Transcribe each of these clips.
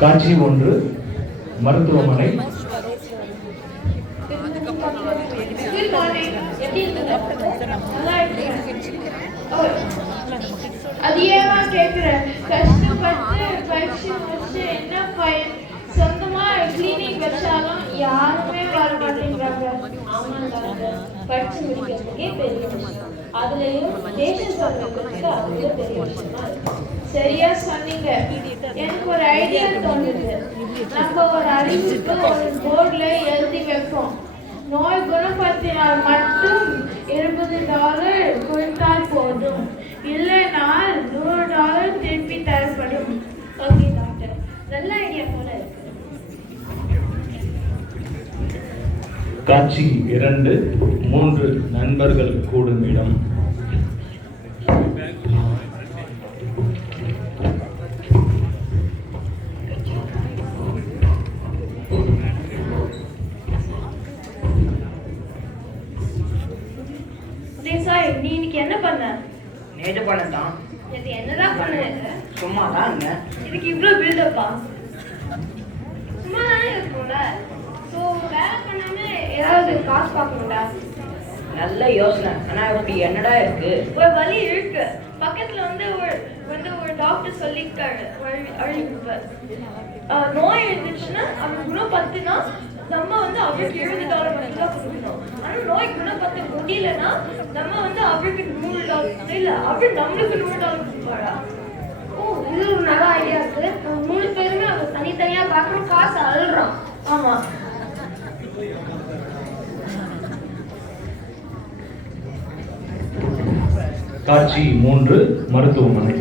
காட்சி 1 மருத்துவமனை. அதிகமா கேக்குறேன். கஷ்டப்பட்டு படிச்சு முடிச்சு என்ன பயன்? சொந்தமா கிளினிக் வச்சாலும் யாருமே வர மாட்டேங்கிறாங்க. படிச்சு முடிக்கிறதுக்கே பெரிய விஷயம். அதுலயும் பேஷன்ஸ் அது பெரிய விஷயமா இருக்கு. சரியா சொன்னீங்க. எனக்கு ஒரு ஐடியா தோணுது. நம்ம ஒரு அறிவிப்பு ஒரு போர்ட்ல எழுதி வைப்போம். நோய் குணப்படுத்தினால் மட்டும் $20 கொடுத்தால் போதும், இல்லைனால் $100 திருப்பி தரப்படும். ஓகே டாக்டர், நல்ல ஐடியா போல இருக்கு. காட்சி 2 3 நண்பர்கள் கூடும் இடம். நீ இன்னைக்கு என்ன பண்ண? நேற்று பண்ணதான். இது என்னதான் பண்ண? சும்மா தான். இதுக்கு இவ்வளவு பில்டப்பா? சும்மா தானே இருக்கும்ல. ஸோ வேலை பண்ணாம ஏதாவது காசு பார்க்கணும்டா. நல்ல யோசனை. ஆனா இப்படி என்னடா இருக்கு? ஒரு வழி இருக்கு. பக்கத்துல ஒரு டாக்டர் சொல்லிட்டாரு அறிவிப்பு. நோய் இருந்துச்சுன்னா அவன் குணப்படுத்தினா நம்ம அவருக்கு $20 மட்டும் தான் கொடுக்கணும். ஆனா நோய் குணப்படுத்த முடியலன்னா நம்ம அவருக்கு $100 இல்ல, அவர் நம்மளுக்கு $100 கொடுப்பாரா? ஓ, இது ஒரு நல்ல ஐடியா இருக்கு. 3 பேருமே அவர் தனித்தனியா பார்க்கணும், காசு அழுறோம். ஆமா. காட்சி 3 மருத்துவமனை.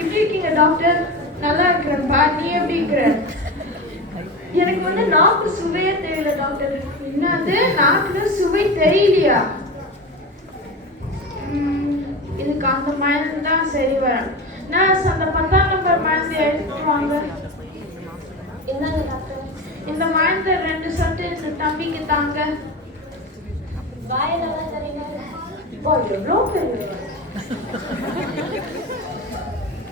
எப்படி இருக்கீங்க டாக்டர்? நல்லா இருக்கிறேன்ப்பா. நீ எப்படி இருக்கிற? எனக்கு நாக்கு சுவையே தெரியல டாக்டர். என்னது, நாக்குல சுவை தெரியலையா? இதுக்கு அந்த மருந்து தான் சரி வரும். நான் அந்த 10ஆம் நம்பர் மருந்து எடுத்துட்டு வாங்க. என்னங்க டாக்டர்? இந்த மருந்து 2 சொட்டு இந்த தம்பிக்கு தாங்க. வாயில தான் தரீங்க. எவ்வளோ பெரிய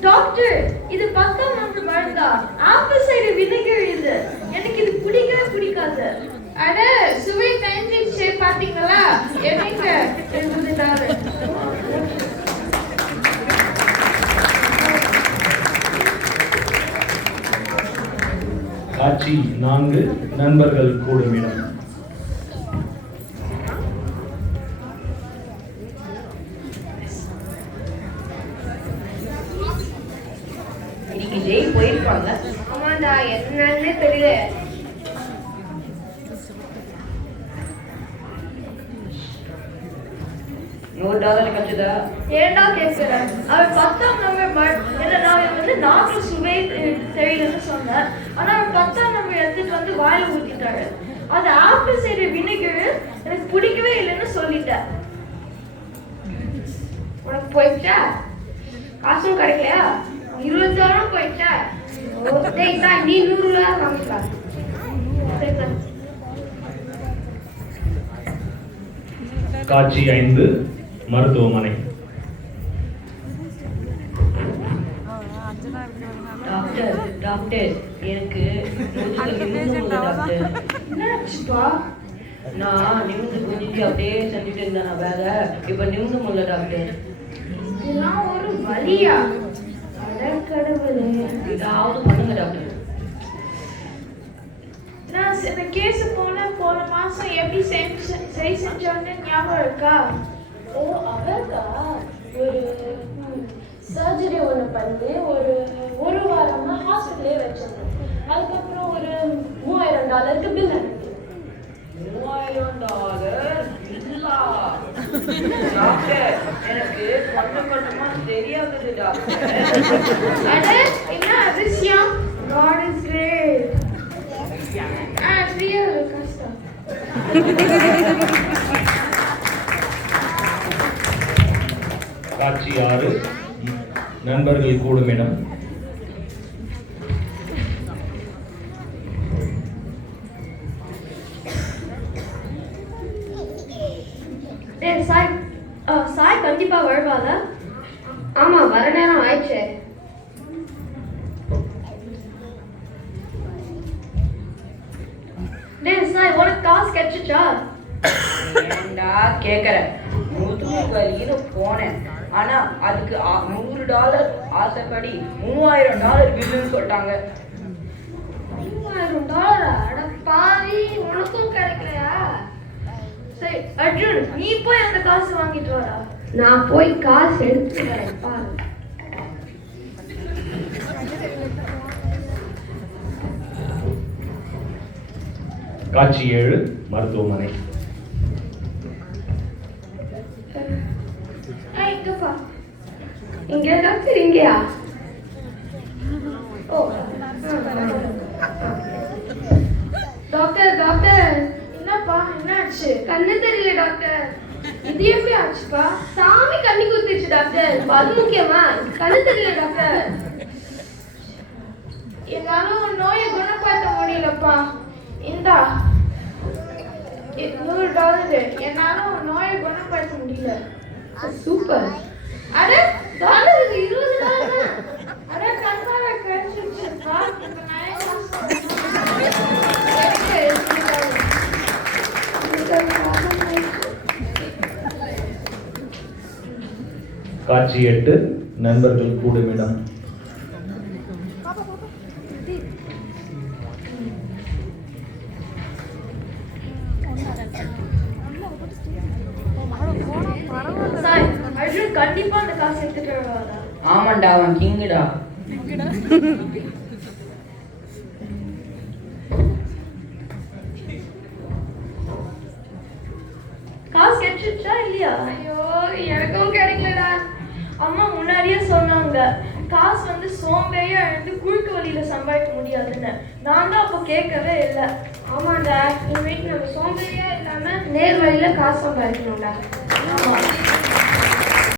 டாக்டர், இது 10ஆம் நம்பர் மருந்தா? ஆப்பிள் சைடர் வினிகர் இது. எனக்கு இது பிடிக்கவே பிடிக்காது. அட, சுவை தெரிஞ்சிச்சு பாத்தீங்களா? என்னங்க $20. காட்சி 4 நண்பர்கள் கூடும் இடம். இன்னைக்கு ஜெய் போயிருப்பாங்க. ஆமாண்டா, என்னன்னே தெரியல. $100 கிடைச்சதா? ஏண்டா கேட்கிறேன்? அவர் 10ஆம் நம்பர் நாக்கு சுவை தெரியலன்னு சொன்னார். ஆனா அவர் 10ஆம் நம்பர் எடுத்துட்டு வாயில ஊத்திட்டாரு. அது ஆப்பிள் சைடர் வினிகர் எனக்கு பிடிக்கவே இல்லைன்னு சொல்லிட்டேன். உனக்கு போயிட்டா? காசும் கிடைக்கலையா? $20 போயிட்டா? நீ $100 வாங்கிக்கலாம். காட்சி 5 மருத்துவமனை. டாக்டர் டாக்டர், எனக்கு டாக்டர். என்னாச்சுப்பா? நான் நிமிந்து குதிச்சு அப்படியே செஞ்சுட்டு இருந்தேன் வேலை. இப்ப நிமிந்து முடியல டாக்டர். இதெல்லாம் ஒரு வலியா? கடவுளே, ஏதாவது பண்ணுங்க டாக்டர். நான் இந்த கேஸ் போன மாசம் எப்படி சரி செஞ்சோன்னு ஞாபகம் இருக்கா? ஓ, அவருக்கா? ஒரு சர்ஜரி ஒன்று பண்ணி ஒரு வாரமா ஹாஸ்பிட்டலே வச்சிருந்தேன். அதுக்கப்புறம் ஒரு $3000 பில் அனுப்பி. $3000 இல்லா டாக்டர்? எனக்கு கொஞ்சமா தெரியாது டாக்டர். அட, என்ன அதிசயம்! God is great. real கஷ்டம். காட்சி 6 நண்பர்கள் கூடும் இடம். வருவாளா? ஆமா, வர நேரம் ஆயிடுச்சு. டேய் சாய், உனக்கு காசு கிடைச்சிச்சா? ஏன்டா கேட்குற? முதுகு வலின்னு போனேன். ஆனா அதுக்கு $100 ஆசைப்படி $3000 பில்லுன்னு சொல்லிட்டாங்க. $3000? அட பாவி, உனக்கும் கிடைக்கலையா? சரி அர்ஜுன், நீ போய் அந்த காசு வாங்கிட்டு வரா. நான் போய் காசு எடுத்து வரேன், பாரு. காட்சி 7 மருத்துவமனை. இங்கப்பா. இங்க டாக்டர் இங்கயா? ஓ, டாக்டர் டாக்டர். என்னப்பா, என்னாச்சு? கண்ணு தெரியல டாக்டர். இது எப்படி ஆச்சுப்பா? சாமி கண்ணி குத்திச்சு டாக்டர். அது முக்கியமா? கண்ணு தெரியல டாக்டர். என்னால உன் நோயை குணப்படுத்த முடியலப்பா. இந்தா $100. என்னால உன் நோயை குணப்படுத்த முடியல. சூப்பர். அட டாக்டருக்கு $20. அட கண்ணால கிடைச்சிருச்சுப்பா. இப்ப நான் என்ன காட்சி 8 நண்பர்கள் கூடும் இடம். சாய், அர்ஜுன் கண்டிப்பா அந்த காசு எடுத்துட்டு வருவாரா? ஆமாண்டா, அவன் கிங்குடா. காசு கிடைச்சிச்சா இல்லையா? ஐயோ, எனக்கும் கிடைக்கலடா. அம்மா முன்னாடியே சொன்னாங்க காசு வந்து சோம்பேறியா இருந்து குறுக்கு வழியில சம்பாதிக்க முடியாதுன்னு. நான் தான் அப்போ கேட்கவே இல்லை. ஆமாண்டா, இனிமேட்டு நம்ம சோம்பேறியா இல்லாம நேர் வழியில காசு சம்பாதிக்கணும்டா. ஆமா.